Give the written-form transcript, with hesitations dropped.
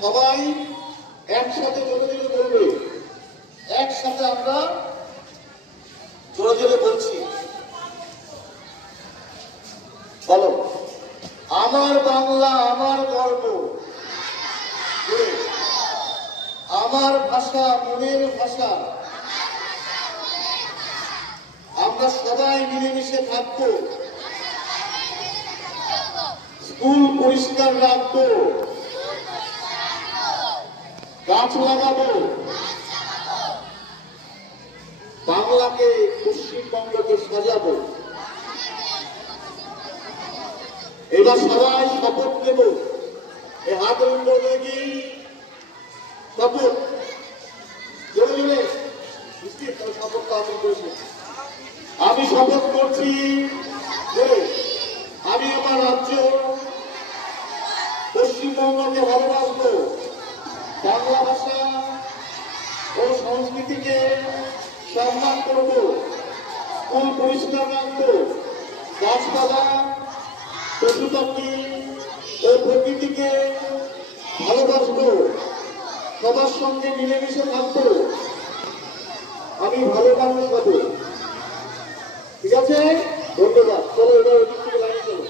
সবাই একসাথে জোরে জোরে বলবে। একসাথে আমরা জোরে জোরে বলছি, বলো, আমার বাংলা আমার গর্ব, আমার ভাষা মনের ভাষা। আমরা সবাই মিলেমিশে থাকবো, স্কুল পরিষ্কার রাখবো, গাছ লাগাবো, বাংলাকে পশ্চিমবঙ্গকে সাজাবো। এবার সবাই শপথ নেব। এই হাত উল্টো দেখি শপথ জোরে জোরে শপথটা আমি করেছি। আমি শপথ করছি যে আমি আমার রাজ্য পশ্চিমবঙ্গকে ভালোবাসবো, বাংলা ভাষা ও সংস্কৃতিকে সম্মান করব, স্কুল পরিষ্কার রাখবো, গাছপালা পশু পাখি ও প্রকৃতিকে ভালোবাসবো, সবার সঙ্গে মিলেমিশে থাকবো।